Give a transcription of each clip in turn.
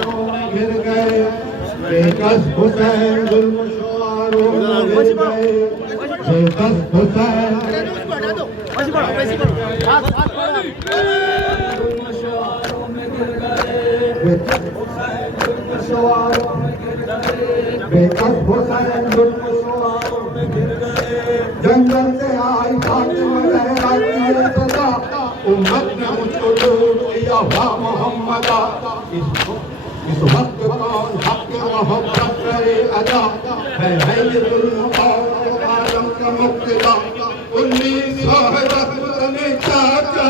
गिर गए बेकस हुसैन जुल्मशुआरों में गिर गए बेकस हुसैन बेकस हुसैन जुल्मशुआरों में गिर गए जंगल से आई फातिमा ज़हरा की सदा उम्मत ने मुझको लूट लिया वाह मोहम्मदा इस वक्त कौन हक मोहब्बत करे अदा है ये जुल्म और आलम का मुक्तदा 1971 में चाचा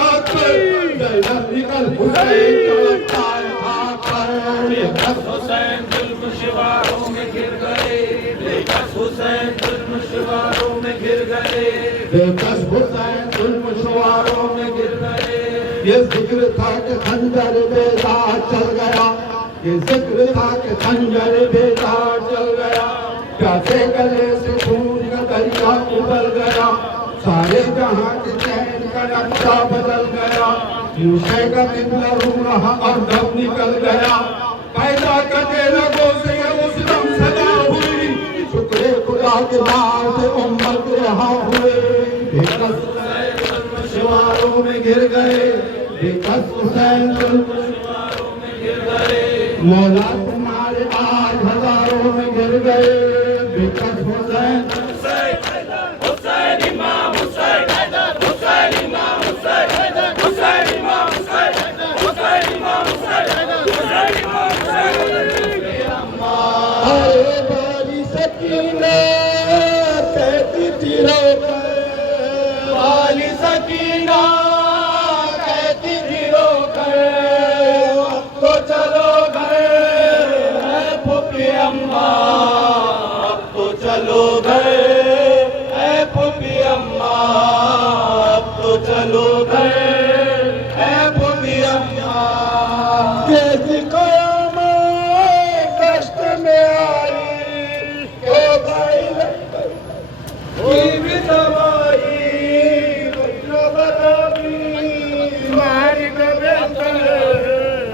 जैनब निकल हुसैन चलता हुसैन जुल्म शिवारों में गिर गए बेकस हुसैन जुल्म शिवारों में गिर गए बेकस हुसैन जुल्म शिवारों में गिर गए ये जिक्र था कि खंजर बेदार चल गया ये जिक्र था कि खंजर बेदार चल गया प्यासे गले से खून का दरिया उबल गया सारे जहां के चैन का नक्शा बदल गया यूशे का कितना रूह रहा और दम निकल गया पैदा करके रगों से उस दम सदा हुई शुक्र खुदा के बाद उम्मत यहाँ हुए बेकस हुसैन जुल्म शिवारों में गिर गए बेकस हुसैन जुल्म शिवारों में गिर गए मौला तुम्हारे आज हजारों में गिर गए बेकस हुसैन हुसैन इमाम हुसैन हुसैन इमाम हुसैन हुसैन इमाम हुसैन हुसैन इमाम हुसैन हुसैन इमाम अरे बारी सकीना कहती थी रो वाली सकीना कहती थी रो तो चलो गए फूफी अम्मा अब तो चलो गए फूफी अम्मा अब तो चलो गए फूफी अम्मा कैसी कयामत कष्ट में आई क्यों भाई भी दवाई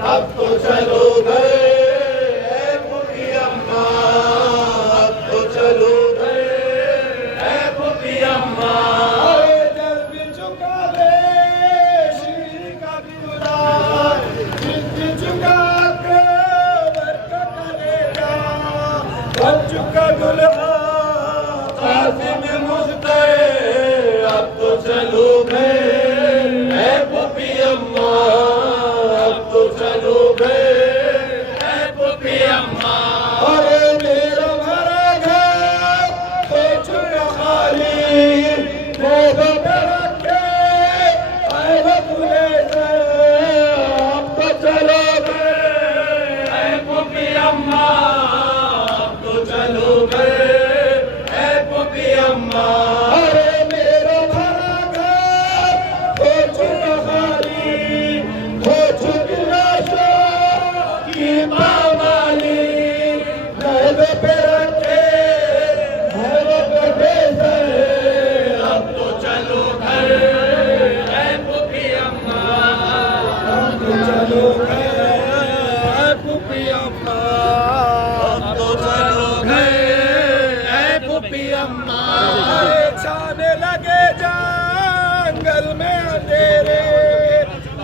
अब तो चलो गए फूफी अम्मा अब तो चलो गए फूफी अम्मा जल भी चुका दे शीर का बिगुदार जिंदगी चुका के बरका करेगा बन चुका दुल्हा कासिम मुस्तए अब तो चलो गए फूफी अम्मा अब तो चलो गए फूफी अम्मा अरे मेरा भरा घर हो चुका खाली मेरा भरा के आए हो खुले से अब तो चलो गए फूफी अम्मा अब तो चलो गए फूफी अम्मा अरे मेरा भरा घर हो चुका खाली हो चुकी लाशों की मामाली नहरों पे रखे नहरों पे भेजे अब तो चलो गए फूफी अम्मा अब तो चलो गए फूफी अम्मा अब तो चलो गए फूफी अम्मा छाने लगे जंगल में अंधेरे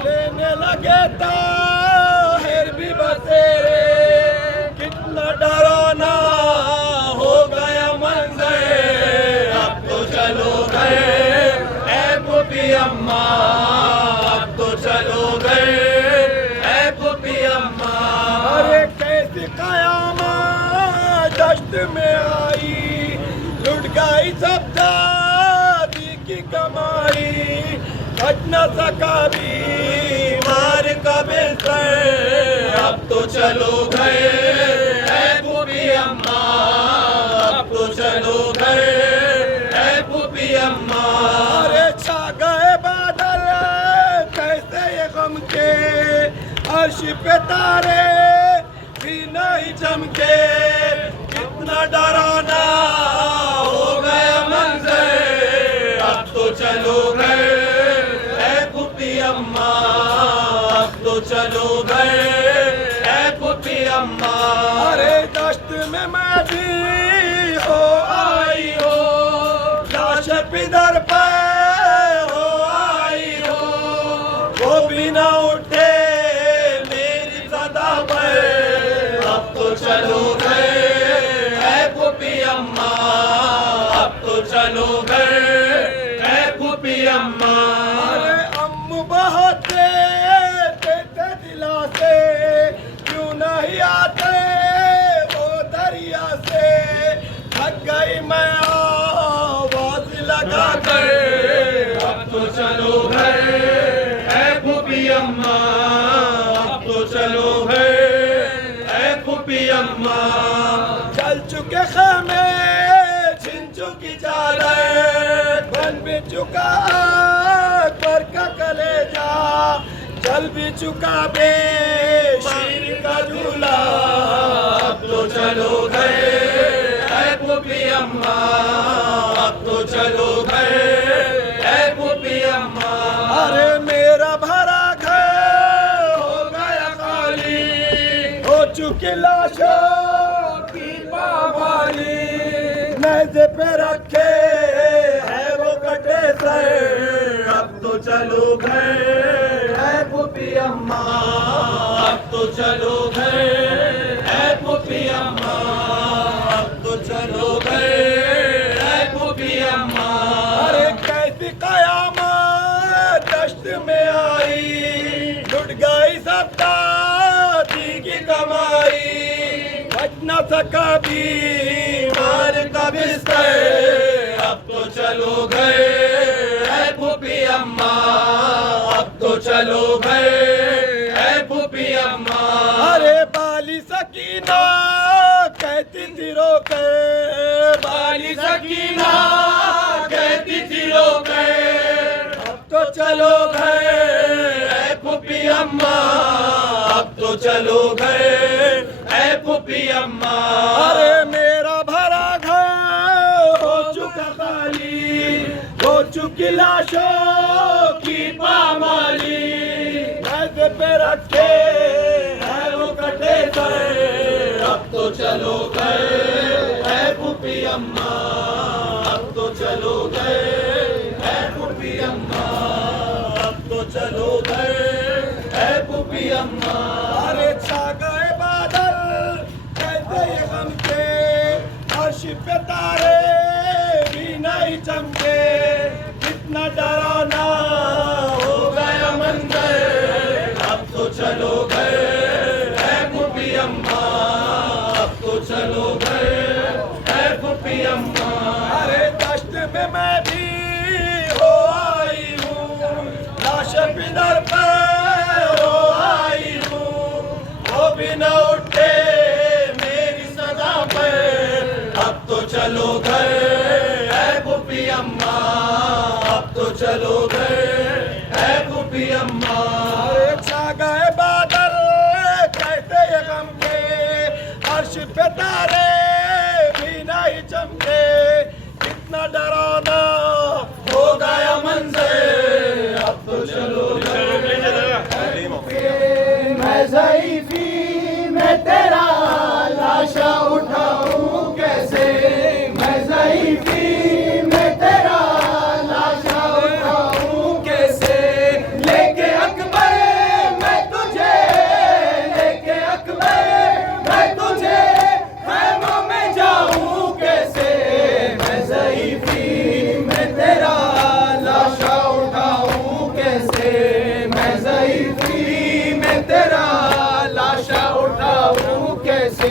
लेने लगे ताहिर भी बसेरे कितना डराना हो गया मंजर अब तो चलो गए फूफी अम्मा अब तो चलो गए फूफी अम्मा अरे कैसी कयामत दश्त में आई लुट गई सब दादी की कमाई बच न सका भी मार का बिस्तर अब तो चलो गए फूफी अम्मा अब तो चलो गए फूफी अम्मा अरे छा गए बादल कैसे ये गम के अर्श पे तारे भी नहीं चमके कितना डराना हो गया मंजर अब तो चलो गए फूफी अम्मा अब तो चलो गए फूफी वो भी ना उठे मेरी सदा पर। अब तो चलो घर है फूफी अम्मा, अब तो चलो घर है फूफी अम्मा। अरे अम्मू बहाते देते दिला से, क्यों नहीं आते वो दरिया से। थक गई मैं आवाज लगा कर, अब तो चलो घर है फूफी अम्मा, अब तो चलो घर है फूफी अम्मा। चल चुके खेमे छिन चुकी चादर, बन भी चुका अकबर का कलेजा, चल भी चुका बेशीर का झूला। अब तो चलो घर है फूफी अम्मा, अब तो चलो घर है फूफी अम्मा। अरे मेरा भरा घर हो गया खाली, हो चुकी लाशों की पामाली। मेज़े पे रखे है वो कटे सर, अब तो चलो घर है फूफी अम्मा, अब तो चलो घर है फूफी अम्मा, अब तो चलो घर है फूफी अम्मा। अरे कैसी कयामत दश्त में आई, लुट गई सब दादी की कमाई। बच न सका बीमार का बिस्तर, अब तो चलो घर है फूफी अम्मा, अब तो चलो घर है फूफी अम्मा। अरे बाली सकीना कहती थी रो के, बाली सकीना कहती थी रो कर, अब तो चलो घर है फूफी अम्मा, अब तो चलो घर है फूफी अम्मा। अरे मेरा भरा घर हो चुका खाली, हो चुकी लाशों की पामाली। मेज़े पे रखे है वो कटे सर, अब तो चलो घर है फूफी अम्मा, अब तो चलो घर है फूफी अम्मा, अब तो चलो घर है फूफी अम्मा। अरे छा गए बादल कैसे ये गम के, अर्श पे तारे भी नहीं चमके। कितना डरावना हो गया मंजर, अब तो चलो घर है फूफी अम्मा, अब तो चलो घर है फूफी अम्मा। अरे दश्त में मैं भी हो आई हूँ, लाश पिदर पे हो आई हूँ। वो भी न उठे मेरी सदा पर, अब तो चलो घर है फूफी अम्मा, अब तो चलो घर है फूफी अम्मा। अरे छा गए बादल कैसे ये गम के, अर्श पे तारे भी नहीं चमके। कितना डरावना हो गया मंजर, अब तो चलो मैं ज़ईफ़ी मैं तेरा लाशा उठाऊं कैसे। मैं ज़ईफ़ी मैं तेरा लाशा उठाऊं कैसे। लेके अकबर मैं तुझे, लेके अकबर मैं तुझे खैमों में जाऊं कैसे। मैं ज़ईफ़ी मैं तेरा लाशा उठाऊं कैसे। मैं ज़ईफ़ी मैं तेरा लाशा उठाऊं कैसे।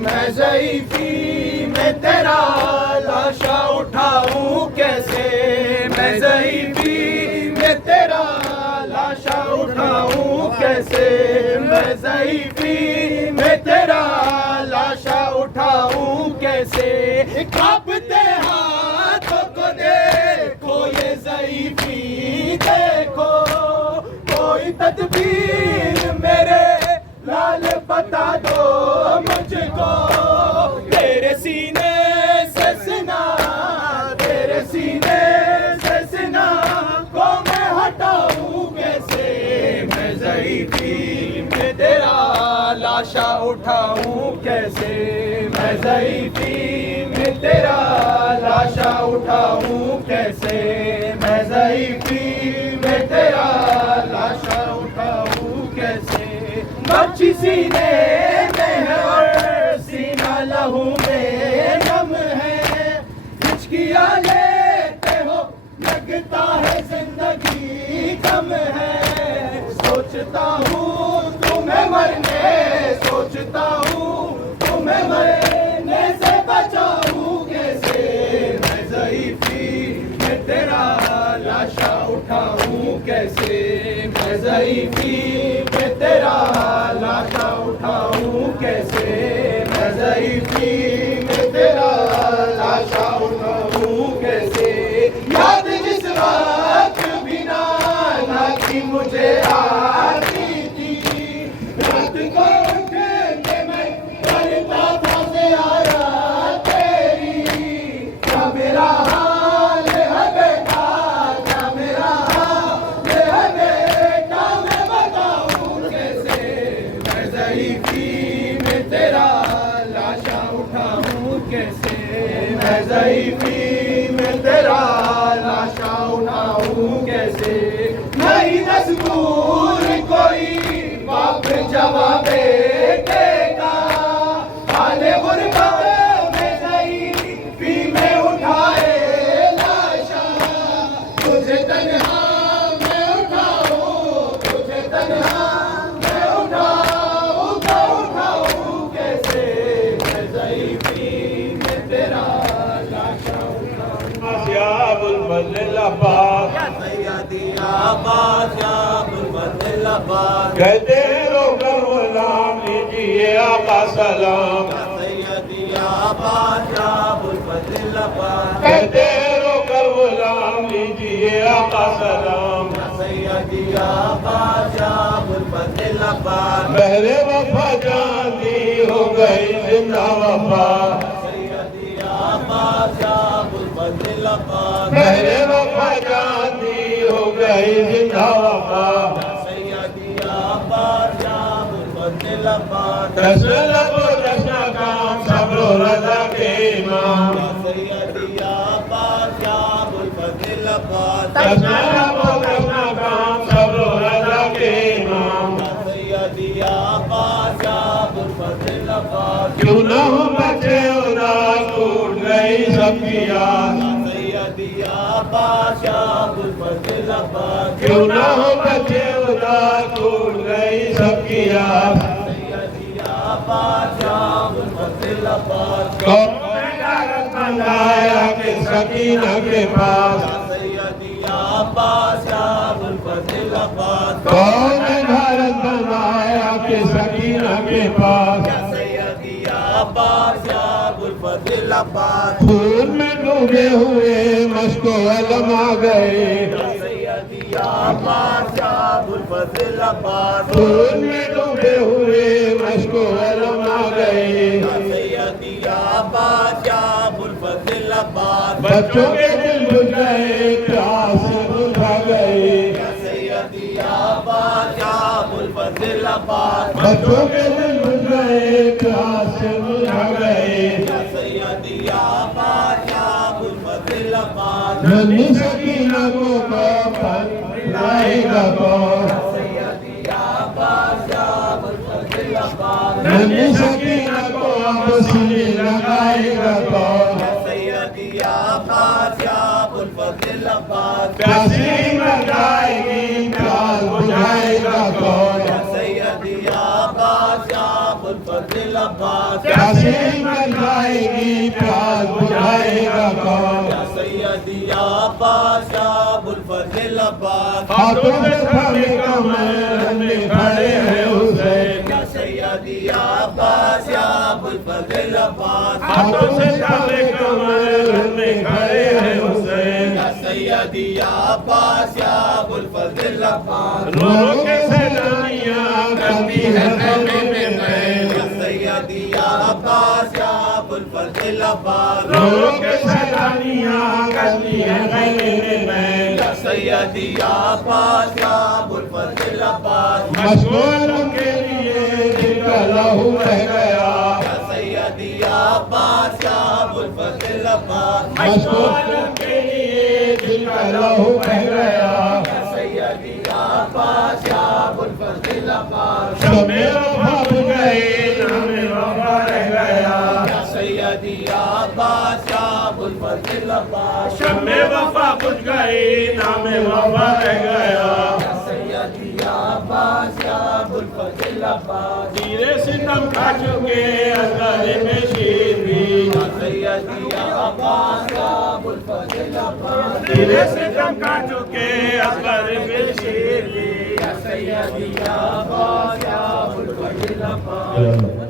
मैं ज़ईफ़ी मैं तेरा लाशा उठाऊं कैसे। मैं ज़ईफ़ी मैं तेरा लाशा उठाऊं कैसे। मैं ज़ईफ़ी मैं तेरा लाशा उठाऊं कैसे। कांपते हाथों को देखो ये ज़ईफ़ी देखो, कोई तदबीर मेरे लाल बता दो मुझको। तेरे सीने से सीना, तेरे सीने से सीना को मैं हटाऊं कैसे। मैं ज़ईफ़ी में तेरा लाशा उठाऊं कैसे। मैं ज़ईफ़ी में तेरा लाशा उठाऊं कैसे। मैं ज़ईफ़ी में तेरा लाशा सीने में है और सीना लहू में गम है। हिचकियाँ लेते हो लगता है जिंदगी कम है। सोचता हूँ तुम्हें मरने, सोचता हूँ तुम्हें मरने से बचाऊँ कैसे। मैं ज़ईफ़ी मैं तेरा लाशा उठाऊँ कैसे। मैं ज़ईफ़ी मैं तेरा लाशा उठाऊँ कैसे। मैं ज़ईफ़ी मैं तेरा लाशा उठाऊँ कैसे। याद जिस वक्त भी नाना की मुझे आती थी, रात को उठ के मैं करता था ज़ियारत तेरी। क्या मेरा हाल है बेटा, क्या मेरा हाल है बेटा, मैं बताऊँ कैसे। मैं ज़ईफ़ी मैं तेरा लाशा उठाऊँ कैसे। मैं ज़ईफ़ी मैं तेरा लाशा उठाऊँ कैसे। नहीं मजबूर कोई बाप जवाब बेटेगा, हाले गुरबत में ज़ईफ़ी में उठाए लाशा। तुझे तन्हा मैं उठाऊँ, तुझे तन्हा मैं उठाऊँ तो उठाऊँ कैसे। मैं ज़ईफ़ी में तेरा लाशा उठाऊँ। या अबुल फज़ल अब्बास, या सैयदी अब्बास, या अबुल फज़ल अब्बास। कहते रोकर गुलाम लीजिए आका सलाम। या सैयदी अब्बास, या अबुल फज़ल अब्बास। कहते रोकर गुलाम लीजिए आका सलाम। या सैयदी अब्बास, या अबुल फज़ल अब्बास। बहरे वफा जानी हो गई जिंदा वफा। सैयदी अब्बास, या अबुल फज़ल अब्बास। बहरे वफा जानी हो गई जिंदा वफा। सैयदी अब्बास, या अबुल फज़ल अब्बास। दशना काम सब्र रजा के इमाम। या सैयदी अब्बास, या अबुल फज़ल अब्बास। दशना काम सब्र रजा के इमाम। या सैयदी अब्बास, या अबुल फज़ल अब्बास। क्यों न हो बचे उदास टूट गई सबकी आस। सैयदी अब्बास, या अबुल फज़ल अब्बास। क्यों न हो बचे उदास टूट गई सबकी आस। सैयदी अब्बास, या अबुल फज़ल अब्बास। कौन भारत मंगाया के सकीना के पास। सैयदी अब्बास, या अबुल फज़ल अब्बास। कौन भारत मंगाया के सकीना के पास। सैयदी अब्बास, या अबुल फज़ल अब्बास। खून में डूबे हुए मश्को अलम आ गए। सैयदी अब्बास, या अबुल फज़ल अब्बास। खून में डूबे हुए मश्को अलम आ गए। सैयदी अब्बास, या अबुल फज़ल अब्बास। बच्चों के दिल बुझ गए प्यास बुझा गए। सैयदी अब्बास, या अबुल फज़ल अब्बास। बच्चों के दिल बुझ गए प्यास बुझा गए। सैयदी अब्बास, या अबुल फज़ल अब्बास। नन्ही सकीना को कफन लाएगा कौन। सैयदी अब्बास, या अबुल फज़ल अब्बास। नन्ही सकीना को अब सीने लगाएगा कौन। सैयदी अब्बास, या अबुल फज़ल अब्बास। प्यासी मर जाएगी प्यास बुझाएगा कौन। सैयदी अब्बास, या अबुल फज़ल अब्बास। प्यासी मर जाएगी प्यास बुझाएगा कौन। सैयदी अब्बास, या अबुल फज़ल अब्बास। हाथों से थामे कमर में खड़े हैं हुसैन। सैयदी अब्बास, या अबुल फज़ल अब्बास। हाथों से थामे कमर में खड़े हैं हुसैन। सैयदी अब्बास, या अबुल फज़ल अब्बास। रोनो के सैलानियाँ करती है खैमे में मैल। सैयदी अब्बास, या अबुल फज़ल अब्बास। रोनो के सैलानियाँ करती है खैमे में मैल। सैयदी अब्बास, या अबुल फज़ल अब्बास। मशगूल के लिए दिल का लहू बह गया। सैयदी अब्बास, या अबुल फज़ल अब्बास। मशगूल के लिए दिल का लहू बह गया। सैयदी अब्बास, या अबुल फज़ल अब्बास। शमे वफा गई नाम वफा रह गया या सैयदी या अब्बास या अबुल फजल अब्बास शम्मे वफा बुझ गई नाम वफा रह गया या सैयदी या अब्बास या अबुल फजल अब्बास तीरे सितम खा चुके असगर में शीर भी या सैयदी या अब्बास या अबुल फजल अब्बास तीरे सितम खा चुके असगर में शीर भी या सैयदी या अब्बास या अबुल फजल अब्बास